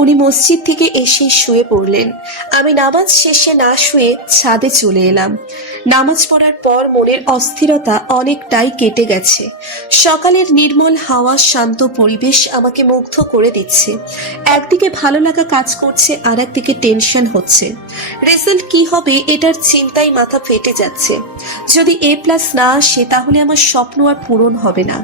উনি মসজিদ থেকে এসে শুয়ে পড়লেন। আমি নামাজ শেষে না শুয়ে ছাদে চলে এলাম। নামাজ পড়ার পর মনের অস্থিরতা অনেকটাই কেটে গেছে। সকালের নির্মল হাওয়া, শান্ত পরিবেশ আমাকে মুগ্ধ করে দিচ্ছে। একদিকে ভালো লাগা কাজ করছে, আর একদিকে টেনশন হচ্ছে। রেজাল্ট কি হবে এটার চিন্তায় মাথা ফেটে যাচ্ছে। যদি A+ না আসে তাহলে আমার স্বপ্ন আর পূরণ হবে না।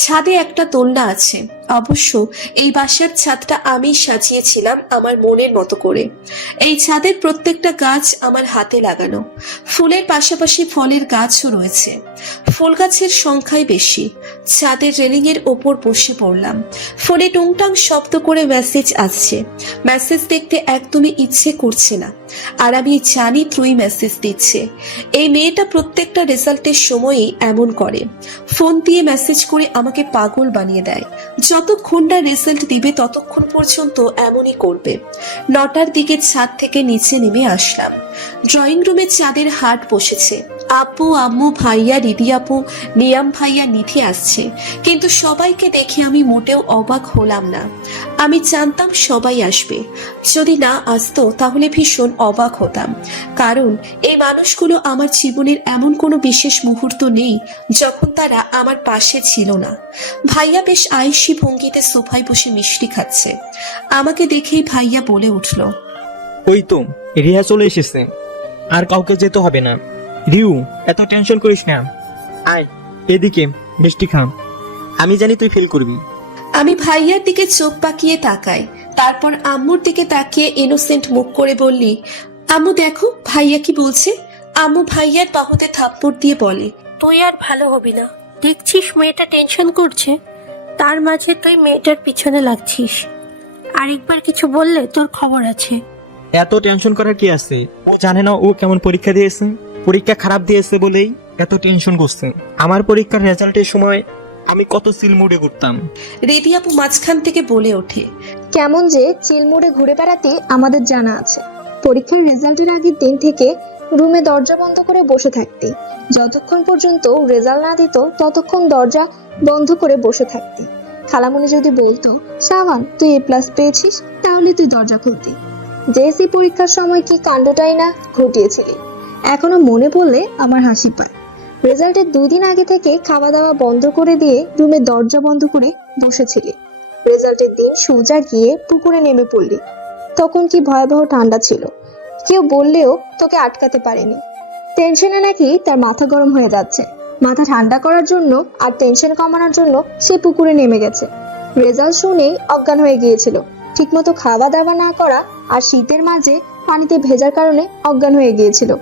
ছাদে একটা দোলনা আছে। অবশ্য এই বাসার ছাদটা আমি সাজিয়েছিলাম আমার মনের মতো করে। এই ছাদের প্রত্যেকটা গাছ আমার হাতে লাগানো। ফুলের পাশাপাশি ফলের গাছও রয়েছে। ফুল গাছের সংখ্যাই বেশি। ছাদের রেলিং এর ওপর বসে পড়লাম। ফোনে টুংটাং শব্দ করে মেসেজ আসছে। মেসেজ দেখতে একদমই ইচ্ছে করছে না, আর আমি জানি তুই মেসেজ দিচ্ছে। এই মেয়েটা প্রত্যেকটা রেজাল্টের সময়ই এমন করে। ফোন দিয়ে মেসেজ করে আমাকে পাগল বানিয়ে দেয়। যতক্ষণ না রেজাল্ট দিবে ততক্ষণ পর্যন্ত এমনই করবে। 9টার দিকে ছাদ থেকে নিচে নেমে আসলাম। ড্রয়িং রুমে চাঁদের হাট বসেছে। আপু, আম্মু, ভাইয়া, রিদি আপু, নিয়াম ভাইয়া, নিধি আসছে। কিন্তু সবাইকে দেখে আমি মোটেও অবাক হলাম না। আমি জানতাম সবাই আসবে। যদি না আসতো তাহলে ভীষণ অবাক হতাম, কারণ এই মানুষগুলো আমার জীবনের এমন কোনো বিশেষ মুহূর্ত নেই যখন তারা আমার পাশে ছিল না। ভাইয়া বেশ আয়েশি ভঙ্গিতে সোফায় বসে মিষ্টি খাচ্ছে। আমাকে দেখেই ভাইয়া বলে উঠল, ওই তো রিয়া চলে এসেছে, আর কাউকে যেতে হবে না। রিউ, এত টেনশন করিস না, আয় এদিকে মিষ্টি খা। আমি জানি তুই ফিল করবি। আমি ভাইয়ার দিকে চোখ পাকিয়ে তাকাই। তারপর আম্মুর দিকে তাকিয়ে ইনোসেন্ট মুখ করে বললি, আম্মু দেখো ভাইয়া কি বলছে। আম্মু ভাইয়ার বাহুতে থাপ্পড় দিয়ে বলে, তুই আর ভালো হবি না। দেখছিস মেয়েটা টেনশন করছে, তার মাঝে তুই মেয়েটার পিছনে লাগছিস। আরেকবার কিছু বললে তোর খবর আছে। এত টেনশন করার কি আছে? ও জানে না ও কেমন পরীক্ষা দিয়েছে। পরীক্ষা খারাপ দিয়েছে বলেই এত টেনশন করছে। আমার পরীক্ষার রেজাল্টের সময় আমি কত চিল মুডে ঘুরতাম। রিদি আপু মাঝখান থেকে বলে ওঠে, কেমন যে চিলমুড়ে ঘুরে বেড়াতে আমাদের জানা আছে। পরীক্ষার রেজাল্টের আগের দিন থেকে রুমে দরজা বন্ধ করে বসে থাকতে, যতক্ষণ পর্যন্ত রেজাল্ট না দিত ততক্ষণ দরজা বন্ধ করে বসে থাকতে। খালামণি যদি বলতো, শাবান তুই A+ পেয়েছিস, তাহলে তুই দরজা খুলতি। জেএসসি পরীক্ষার সময় কি কাণ্ডটাই না ঘটিয়েছিলি। এখনো মনে পড়লে আমার হাসি পায়। রেজাল্টের 2 দিন আগে থেকে খাওয়া দাওয়া বন্ধ করে দিয়ে রুমে দরজা বন্ধ করে বসেছিলি। রেজাল্টের দিন সোজা গিয়ে পুকুরে নেমে পড়লি। তখন কি ভয়াবহ ঠান্ডা ছিল, কেউ বললেও তোকে আটকাতে পারেনি। টেনশনে নাকি তার মাথা গরম হয়ে যাচ্ছে। মাথা ঠান্ডা করার জন্য আর টেনশন কমানোর জন্য সে পুকুরে নেমে গেছে। রেজাল্ট শুনেই অজ্ঞান হয়ে গিয়েছিল। ঠিকমতো খাওয়া দাওয়া না করা আর শীতের মাঝে পানিতে ভেজার কারণে অজ্ঞান হয়ে গিয়েছিল।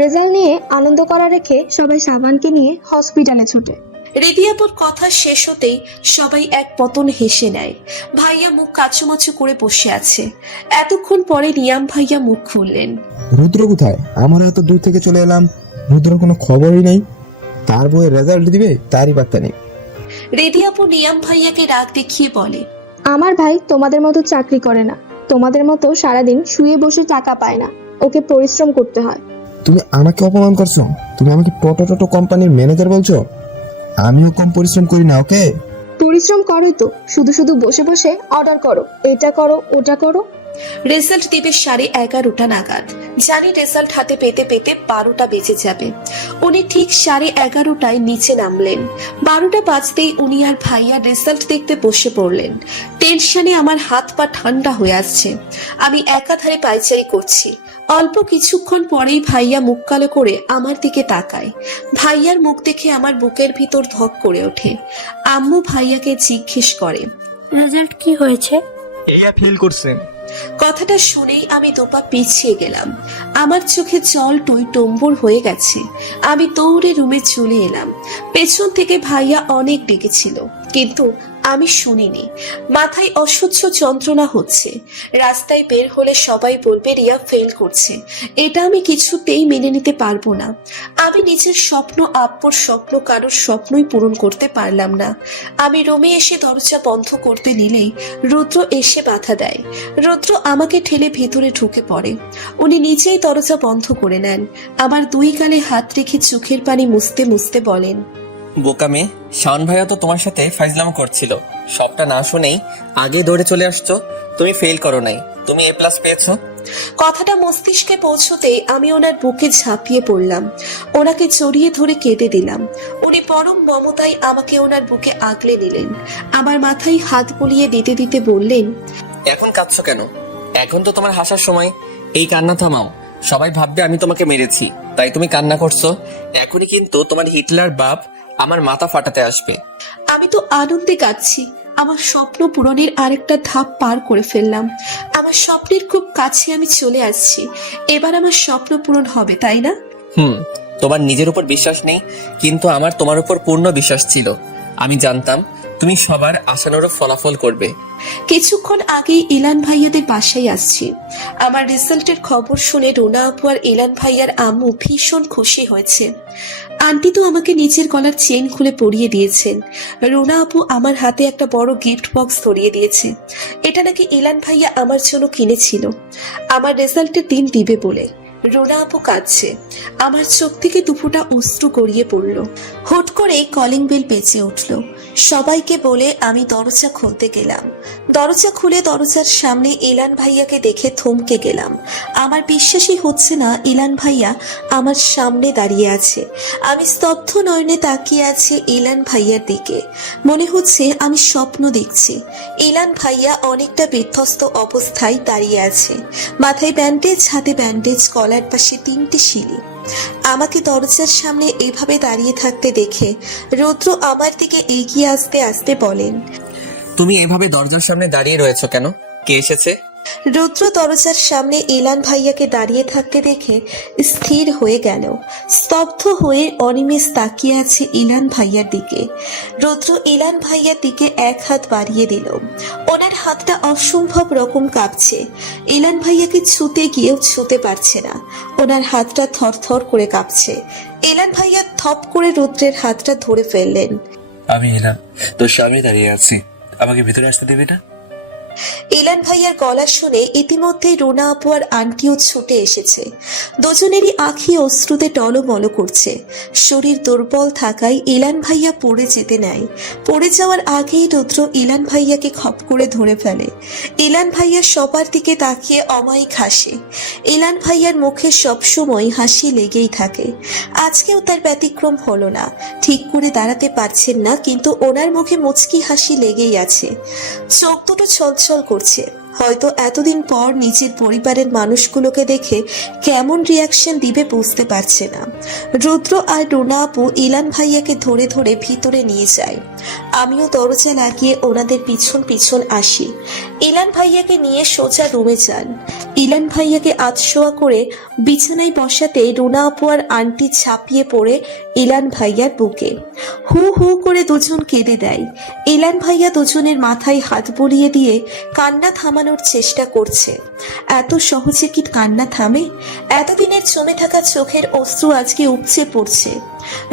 রেজাল্ট নিয়ে আনন্দ করা রেখে সবাই সাবানকে নিয়ে হসপিটালে ছুটে। রিদি আপুর কথা শেষ হতেই সবাই এক পতন হেসে নেয়। ভাইয়া মুখ কাচুমাচু করে বসে আছে। এতক্ষণ পরে নিয়াম ভাইয়া মুখ খুললেন। রুদ্র কোথায়? আমরা এত দূর থেকে চলে এলাম, রুদ্রের কোনো খবরই নেই। তার বইয়ের রেজাল্ট দিবে তারই বার্তা নেই। রিদি আপু নিয়াম ভাইয়াকে রাগ দেখিয়ে বলে, আমার ভাই তোমাদের মতো চাকরি করে না, তোমাদের মতো সারাদিন শুয়ে বসে টাকা পায় না, ওকে পরিশ্রম করতে হয়। তুমি আমাকে অপমান করছো? তুমি আমাকে টোটো কোম্পানির ম্যানেজার বলছো? আমিও কম পরিশ্রম করি না। ওকে, পরিশ্রম করো তো, শুধু শুধু বসে বসে অর্ডার করো, এটা করো ওটা করো। রেজাল্ট দিবে 11:30 নাগাদ। জানি রেজাল্ট হাতে পেতে পেতে 12টা বেজে যাবে। উনি ঠিক 11:30টায় নিচে নামলেন। 12টা বাজতেই উনি আর ভাইয়া রেজাল্ট দেখতে বসে পড়লেন। টেনশনে আমার হাত পা ঠান্ডা হয়ে আসছে। আমি একাধারে পায়চারি করছি। অল্প কিছুক্ষণ পরেই ভাইয়া মুখ কালো করে আমার দিকে তাকায়। ভাইয়ার মুখ দেখে আমার বুকের ভিতর ধক করে ওঠে। আম্মু ভাইয়াকে জিজ্ঞেস করে, রেজাল্ট কি হয়েছে? এইয়া ফেল করছে। কথাটা শুনেই আমি দুপা পিছিয়ে গেলাম। আমার চোখে জল টইটম্বুর হয়ে গেছে। আমি দৌড়ে রুমে চলে এলাম। পেছন থেকে ভাইয়া অনেক ডেকেছিল, কিন্তু আমি শুনিনি। মাথায় অসহ্য যন্ত্রণা হচ্ছে। রাস্তায় বের হলে সবাই বলবে রিয়া ফেল করছে। এটা আমি কিছুতেই মেনে নিতে পারবো না। আমি নিজের স্বপ্ন, আব্বুর স্বপ্ন, কারোর স্বপ্নই পূরণ করতে পারলাম না। আমি রুমে এসে দরজা বন্ধ করতে নিলেই রুদ্র এসে বাধা দেয়। রুদ্র আমাকে ঠেলে ভেতরে ঢুকে পড়ে। উনি নিজেই দরজা বন্ধ করে নেন। আমার 2 গালে হাত রেখে চোখের পানি মুছতে মুছতে বলেন, বোকা মেয়ে, শাওন ভাইয়া তো তোমার সাথে ফাইজলাম করছিল। সবটা না শুনেই আগে দৌড়ে চলে আসছো। তুমি ফেল করো নাই, তুমি A+ পেয়েছো। কথাটা মস্তিষ্কে পৌঁছতেই আমি ওনার বুকে ঝাঁপিয়ে পড়লাম, ওনাকে জড়িয়ে ধরে কেঁদে দিলাম। উনি পরম মমতায় আমাকে ওনার বুকে আগলে নিলেন, আমার মাথায় হাত বুলিয়ে দিতে দিতে বললেন, এখন কাঁদছো কেন? এখন তো তোমার হাসার সময়। এই কান্না থামাও, সবাই ভাববে আমি তোমাকে মেরেছি, তাই তুমি কান্না করছো। এখনই কিন্তু তোমার হিটলার বাপ আমার মাথা ফাটাতে আসবে। আমি তো আনন্দে কাঁদছি। আমার স্বপ্ন পূরণের আরেকটা ধাপ পার করে ফেললাম। আমার স্বপ্নের খুব কাছে আমি চলে আসছি। এবার আমার স্বপ্ন পূরণ হবে, তাই না? তোমার নিজের উপর বিশ্বাস নেই, কিন্তু আমার তোমার উপর পূর্ণ বিশ্বাস ছিল। আমি জানতাম তুমি সবার আশানুরূপ ফলাফল করবে। কিছুক্ষণ আগেই ইলান ভাইয়াদের বাসায় আসছি। আমার রেজাল্টের খবর শুনে রুনা আপু আর ইলান ভাইয়ার আম্মু ভীষণ খুশি হয়েছে। আন্টি তো আমাকে নিচের গলার চেন খুলে পরিয়ে দিয়েছেন। রুনা আপু আমার হাতে একটা বড় গিফট বক্স ধরিয়ে দিয়েছে। এটা নাকি ইলান ভাইয়া আমার জন্য কিনেছিল আমার রেজাল্টের দিন দিবে বলে। রুনা আপু কাঁদছে, আমার চোখ থেকে দুফোঁটা অশ্রু গড়িয়ে পড়ল। হুট করে কলিং বেল বেজে উঠল। সবাইকে বলে আমি দরজা খুলতে গেলাম। দরজা খুলে দরজার সামনে ইলান ভাইয়াকে দেখে থমকে গেলাম। আমার বিশ্বাসই হচ্ছে না ইলান ভাইয়া আমার সামনে দাঁড়িয়ে আছে। আমি স্তব্ধ নয়নে তাকিয়ে আছি ইলান ভাইয়ার দিকে। মনে হচ্ছে আমি স্বপ্ন দেখছি। ইলান ভাইয়া অনেকটা বিধ্বস্ত অবস্থায় দাঁড়িয়ে আছে, মাথায় ব্যান্ডেজ, হাতে ব্যান্ডেজ, গলার পাশে 3টে শিলি। আমাকে দরজার সামনে এভাবে দাঁড়িয়ে থাকতে দেখে রুদ্র আমার দিকে এগিয়ে আসতে আসতে বলেন, তুমি এভাবে দরজার সামনে দাঁড়িয়ে রয়েছো কেন? কে এসেছে? রুদ্র দরজার সামনে ইলান ভাইয়াকে দাঁড়িয়ে থাকতে দেখে স্থির হয়ে গেল। স্তব্ধ হয়ে অনিমেষ তাকিয়ে আছে ইলান ভাইয়ার দিকে। রুদ্র ইলান ভাইয়ার দিকে এক হাত বাড়িয়ে দিল। ওনার হাতটা অসম্ভব রকম কাঁপছে। ইলান ভাইয়াকে ছুতে গিয়েও ছুতে পারছে না, ওনার হাতটা থরথর করে কাঁপছে। ইলান ভাইয়া থপ করে রুদ্রের হাতটা ধরে ফেললেন। আমি এলাম, তোর সামনে দাঁড়িয়ে আছি, আমাকে ভিতরে আসতে দেবে না? ইলান ভাইয়ার গলা শুনে ইতিমধ্যেই রুনা আপু আর আন্টিও ছুটে এসেছে। দুজনেরই আঁখি অশ্রুতে টলমল করছে। শরীর দুর্বল থাকায় ইলান ভাইয়া পড়ে যেতে নেয়। পড়ে যাওয়ার আগেই রুদ্র ইলান ভাইয়াকে খপ করে ধরে ফেলে। ইলান ভাইয়া সবার দিকে তাকিয়ে অমায়িক হাসে। ইলান ভাইয়ার মুখে সবসময় হাসি লেগেই থাকে। আজকেও তার ব্যতিক্রম হলো না। ঠিক করে দাঁড়াতে পারছেন না, কিন্তু ওনার মুখে মুচকি হাসি লেগেই আছে। চোখ দুটো ছলছল করছে। হয়তো এতদিন পর নিজের পরিবারের মানুষগুলোকে দেখে কেমন রিয়াকশন দিবে বুঝতে পারছে না। রুদ্র আর রুনা আপু ইলান ভাইয়াকে ধরে ধরে ভিতরে নিয়ে যায়। আমিও দরজা লাগিয়ে ওনাদের পিছন পিছন আসি। ইলান ভাইয়াকে নিয়ে সোজা রুমে যান। ইলান ভাইয়াকে আধশোয়া করে বিছানায় বসাতে রুনা আপু আর আন্টি ঝাঁপিয়ে পড়ে ইলান ভাইয়ার বুকে হু হু করে দুজন কেঁদে দেয়। ইলান ভাইয়া দুজনের মাথায় হাত বুলিয়ে দিয়ে কান্না থামানোর চেষ্টা করছে। এত সহজে কি কান্না থামে? এতদিনের জমে থাকা চোখের অশ্রু আজকে উপচে পড়ছে।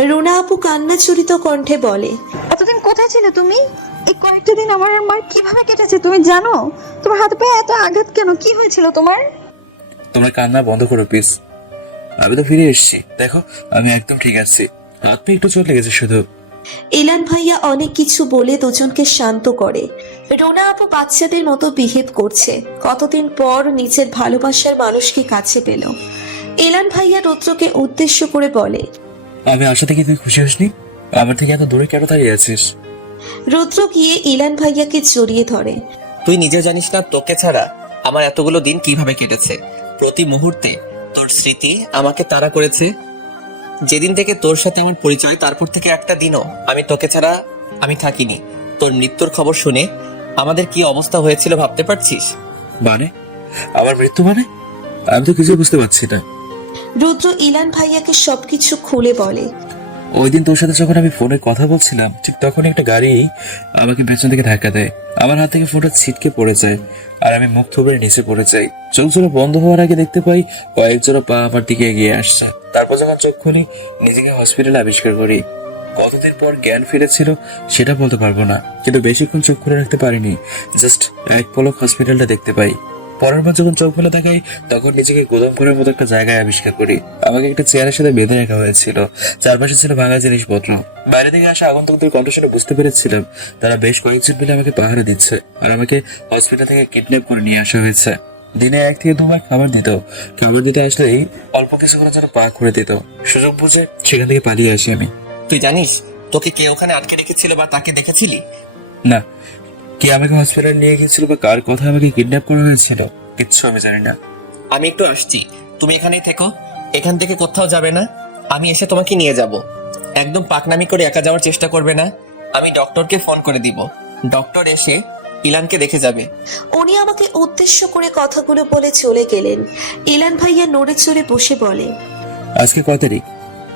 রুনা আপু কান্নাচুরিত কণ্ঠে বলে, এতদিন কোথায় ছিলে তুমি? এই কয়েকটা দিন আমার আর মার কিভাবে কেটেছে তুমি জানো? তোমার হাতে পায়ে এত আঘাত কেন? কি হয়েছিল তোমার? তোমার কান্না বন্ধ করো প্লিজ। আমি তো ফিরে এসেছি, দেখো আমি একদম ঠিক আছি, হাত পা একটু চোট লেগেছে শুধু। ইলান ভাইয়া অনেক কিছু বলে দুজনকে শান্ত করে। রুনা আপু বাচ্চাদের মতো বিহেভ করছে। কতদিন পর নিজের ভালোবাসার মানুষকে কাছে পেল। ইলান ভাইয়া রুদ্রকে উদ্দেশ্য করে বলে, আমি আশা থেকে তুই খুশি হসনি? আমার থেকে এত দূরে কেন দাঁড়িয়ে আছিস? রুদ্র গিয়ে ইলান ভাইয়াকে জড়িয়ে ধরে। তুই নিজে জানিস না তোকে ছাড়া আমার এতগুলো দিন কিভাবে কেটেছে। প্রতি মুহূর্তে তোর স্মৃতি আমাকে তাড়া করেছে। যেদিন থেকে তোর সাথে আমার পরিচয়, তারপর থেকে একটা দিনও আমি তোকে ছাড়া আমি থাকিনি। তোর মৃত্যুর খবর শুনে আমাদের কি অবস্থা হয়েছিল ভাবতে পারছিস? মানে আমার মৃত্যু মানে? আমি তো কিছু বুঝতে পারছি না। রুদ্র ইলান ভাইয়াকে সবকিছু খুলে বলে। ওই দিন তোর সাথে যখন আমি ফোনে কথা বলছিলাম, ঠিক তখন একটা গাড়ি আমাকে পেছন থেকে ধাক্কা দেয়। আমার হাত থেকে ফোনটা ছিটকে পড়ে যায় আর আমি মুখ থুবড়ে নিচে পড়ে যাই। চোখ জোড়া বন্ধ হওয়ার আগে দেখতে পাই কয়েক জোড়া পা আমার দিকে এগিয়ে আসছে। তারপর যখন চোখ খুলি, নিজেকে হসপিটালে আবিষ্কার করি। কতদিন পর জ্ঞান ফিরেছিল সেটা বলতে পারবো না, কিন্তু বেশিক্ষণ চোখ খুলে রাখতে পারিনি। জাস্ট এক পলক হসপিটালটা দেখতে পাই। পরের বার যখন চোখ মেলে তাকাই তখন নিজেকে গোদাম ঘরের মতো একটা জায়গায় আবিষ্কার করি। আমাকে একটা চেয়ারের সাথে বেঁধে রাখা হয়েছিল, চারপাশে ছিল ভাঙা জিনিসপত্র। বাইরে থেকে আসা আগন্তুকদের কণ্ঠ শুনে বুঝতে পেরেছিলাম তারা বেশ কয়েকজন মিলে আমাকে পাহারা দিচ্ছে আর আমাকে হসপিটাল থেকে কিডন্যাপ করে নিয়ে আসা হয়েছে। দিনে 1 থেকে 2 বার খাবার দিতে আসলেই অল্প কিছু করার জন্য পা করে দিত। সুযোগ বুঝে সেখান থেকে পালিয়ে আসি আমি। তুই জানিস তোকে কে ওখানে আটকে রেখেছিল বা তাকে দেখেছিলি? না, কে আমাকে হসপিটাল নিয়ে গিয়েছিল বা কার কথা আমাকে কিডন্যাপ করা হয়েছিল কিচ্ছু আমি জানি না। আমি একটু আসছি, তুমি এখানেই থেকো, এখান থেকে কোথাও যাবে না। আমি এসে তোমাকে নিয়ে যাব। একদম পাকনামি করে একা যাওয়ার চেষ্টা করবে না। আমি ডক্টরকে ফোন করে দিব, ডক্টর এসে ইলানকে দেখে যাবে। উনি আমাকে উদ্দেশ্য করে কথাগুলো বলে চলে গেলেন। ইলান ভাইয়া নড়ে চড়ে বসে বলে, আজকে কয় তারিখ?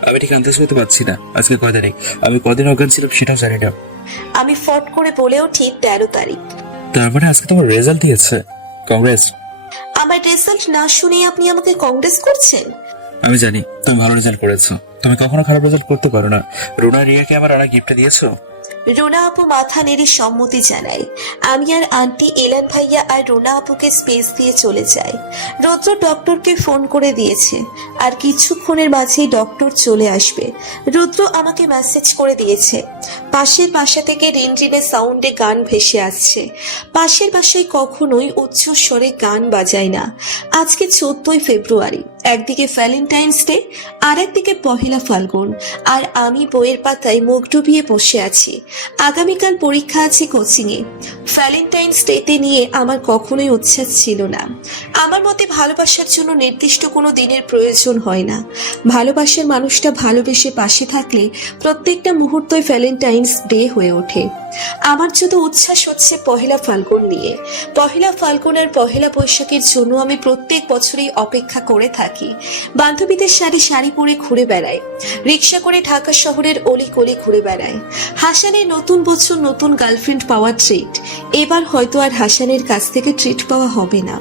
আমি ঠিক আন্দাজ করতে পারছি না আজকে কয় তারিখ। আমি কদিন অজ্ঞান ছিলাম সেটাও জানি না। আমি ফট করে বলে উঠি 13 তারিখ। তার মানে আজকে তোমার রেজাল্ট দিয়েছে, কংগ্রেস। আমার রেজাল্ট না শুনে আপনি আমাকে কংগ্রেস করছেন? আমি জানি তুমি ভালো রেজাল্ট করেছো, তুমি কখনো খারাপ রেজাল্ট করতে পারো না। রুনা রিয়াকে আমার আনা গিফট দিয়েছো? রুনা আপু মাথা নেড়ে সম্মতি জানায়। আমি আর আন্টি ইলান ভাইয়া আর রুনা আপুকে স্পেস দিয়ে চলে যাই। রৌদ্র ডক্টরকে ফোন করে দিয়েছে আর কিছুক্ষণের মাঝেই ডক্টর চলে আসবে। রুদ্র আমাকে মেসেজ করে দিয়েছে। পাশের বাসা থেকে রিনরিনে সাউন্ডে গান ভেসে আসছে। পাশের বাসায় কখনোই উচ্চ স্বরে গান বাজায় না। আজকে 14 ফেব্রুয়ারি, একদিকে ভ্যালেন্টাইন্স ডে আর একদিকে পহেলা ফাল্গুন, আর আমি বইয়ের পাতায় মুখ ডুবিয়ে বসে আছি। আগামীকাল পরীক্ষা আছে কোচিংয়ে। ভ্যালেন্টাইন্স ডেতে নিয়ে আমার কখনোই উচ্ছ্বাস ছিল না। আমার মতে ভালোবাসার জন্য নির্দিষ্ট কোনো দিনের প্রয়োজন হয় না। ভালোবাসার মানুষটা ভালোবেসে পাশে থাকলে প্রত্যেকটা মুহূর্তই ভ্যালেন্টাইন্স ডে হয়ে ওঠে। আমার যত উচ্ছ্বাস হচ্ছে পহেলা ফাল্গুন নিয়ে। পহেলা ফাল্গুন আর পহেলা বৈশাখের জন্য আমি প্রত্যেক বছরই অপেক্ষা করে থাকি। বান্ধবীদের সাথে শাড়ি পরে ঘুরে বেড়াই, রিক্সা করে ঢাকা শহরের অলি গলি ঘুরে বেড়াই। হাসানের নতুন বছর নতুন গার্লফ্রেন্ড পাওয়ার ট্রিট। এবার হয়তো আর হাসানের কাছ থেকে ট্রিট পাওয়া হবে না।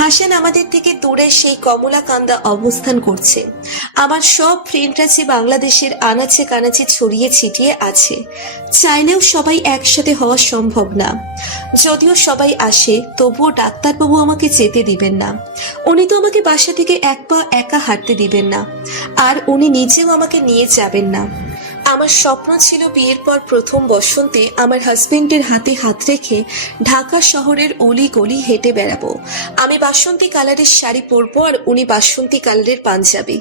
হাসান আমাদের থেকে দূরে সেই কমলাকান্দা অবস্থান করছে। আমার সব ফ্রেন্ডরা যে বাংলাদেশের আনাচে কানাচে ছড়িয়ে ছিটিয়ে আছে। চাইলেও সবাই একসাথে হওয়া সম্ভব না। যদিও সবাই আসে তবুও ডাক্তারবাবু আমাকে যেতে দিবেন না। উনি তো আমাকে বাসা থেকে এক পা একা হাঁটতে দিবেন না, আর উনি নিজেও আমাকে নিয়ে যাবেন না। আমার স্বপ্ন ছিল বিয়ের পর প্রথম বসন্তে আমার হাজবেন্ডের হাতে হাত রেখে ঢাকা শহরের অলি গলি হেঁটে বেড়াবো। আমি বাসন্তী কালারের শাড়ি পরবো আর উনি বাসন্তী কালারের পাঞ্জাবি।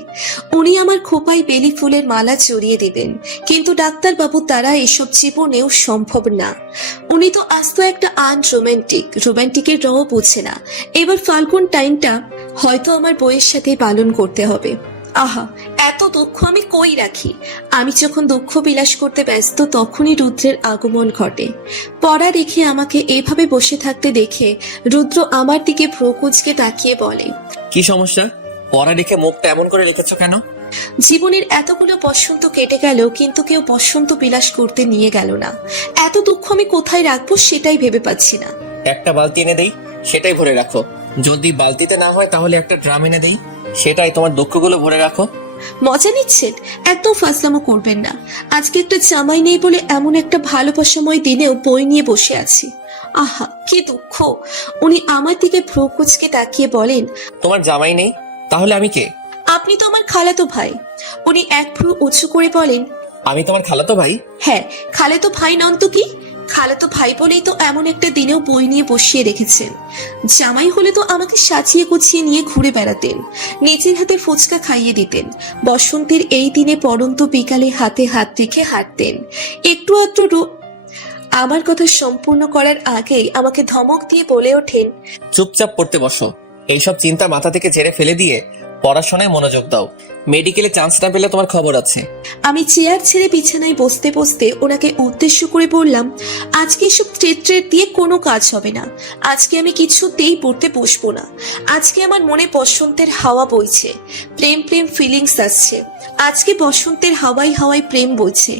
উনি আমার খোপায় বেলি ফুলের মালা জড়িয়ে দিবেন। কিন্তু ডাক্তারবাবু তারা এসব জীবনেও সম্ভব না। উনি তো আস্ত একটা রোম্যান্টিকের রও বুঝে না। এবার ফাল্গুন টাইমটা হয়তো আমার বইয়ের সাথে পালন করতে হবে। আহা, এত দুঃখ আমি কই রাখি। আমি যখন দুঃখ বিলাস করতে ব্যস্ত তখনই রুদ্রের আগমন ঘটে। পড়া রেখে আমাকে এভাবে বসে থাকতে দেখে রুদ্র আমার দিকে ভ্রুকুচকে তাকিয়ে বলে, কি সমস্যা? পড়া রেখে মুখটা এমন করে রেখেছো কেন? জীবনের এতগুলো বসন্ত কেটে গেল কিন্তু কেউ বসন্ত বিলাস করতে নিয়ে গেল না। এত দুঃখ আমি কোথায় রাখবো সেটাই ভেবে পাচ্ছি না। একটা বালতি এনে দেই, সেটাই ভরে রাখো। যদি বালতিতে না হয় তাহলে একটা ড্রাম এনে দেই, সেটাই তোমার দুঃখগুলো ভরে রাখো। মজা নিচ্ছেন? একদম ফাজলামো করবেন না। আজকে একটা জামাই নেই বলে এমন একটা ভালোবাসাময় দিনেও বই নিয়ে বসে আছি। আহা, কি দুঃখ। উনি আমার দিকে ভ্রু কুচকে তাকিয়ে বলেন, তোমার জামাই নেই? তাহলে আমি কে? আপনি তো আমার খালাতো ভাই। উনি এক ভ্রু উঁচু করে বলেন, আমি তোমার খালাতো ভাই? হ্যাঁ, খালাতো ভাই নন তো কি? খালাতো ভাই বলেই তো এমন একটা দিনেও বই নিয়ে বসিয়ে রেখেছেন। জামাই হলে তো আমাকে সাজিয়ে গুছিয়ে নিয়ে ঘুরে বেড়াতেন, নিজের হাতে ফুচকা খাইয়ে দিতেন, বসন্তের এই দিনে পড়ন্ত বিকালে হাতে হাত রেখে হাঁটতেন। একটু আধটু আমার কথা সম্পূর্ণ করার আগেই আমাকে ধমক দিয়ে বলে ওঠেন, চুপচাপ পড়তে বসো। এইসব চিন্তা মাথা থেকে ঝেড়ে ফেলে দিয়ে পড়াশোনায় মনোযোগ দাও। মেডিকেলে চান্স না পেলে তোমার খবর আছে। আমি চেয়ার ছেড়ে বিছানায় বসতে বসতে ওনাকে উদ্দেশ্য করে বললাম, আজকে এসব ট্রেট দিয়ে কোনো কাজ হবে না। আজকে আমি কিছুতেই পড়তে বসবো না। আজকে আমার মনে বসন্তের হাওয়া বইছে, প্রেম প্রেম ফিলিংস আসছে। আজকে বসন্তের হাওয়ায় হাওয়ায় প্রেম বইছে।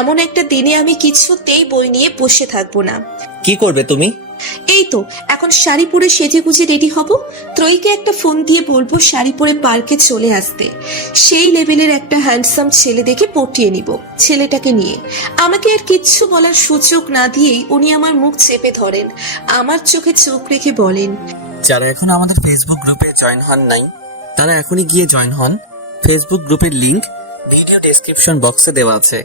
এমন একটা দিনে আমি কিছুতেই বই নিয়ে বসে থাকবো না। কি করবে তুমি? এই তো এখন শাড়ি পরে সেজে গুজে রেডি হব। ত্রয়ীকে একটা ফোন দিয়ে বলবো শাড়ি পরে পার্কে চলে আসতে। সেই লেভেলের একটা হ্যান্ডসাম ছেলে দেখে পটিয়ে নিব ছেলেটাকে নিয়ে। আমাকে আর কিচ্ছু বলার সুযোগ না দিয়েই উনি আমার মুখ চেপে ধরেন, আমার চোখে চোখ রেখে বলেন, যারা এখন আমাদের ফেসবুক গ্রুপে জয়েন হন নাই তারা এখনই গিয়ে জয়েন হন। ফেসবুক গ্রুপের লিংক ভিডিও ডেসক্রিপশন বক্সে দেওয়া আছে।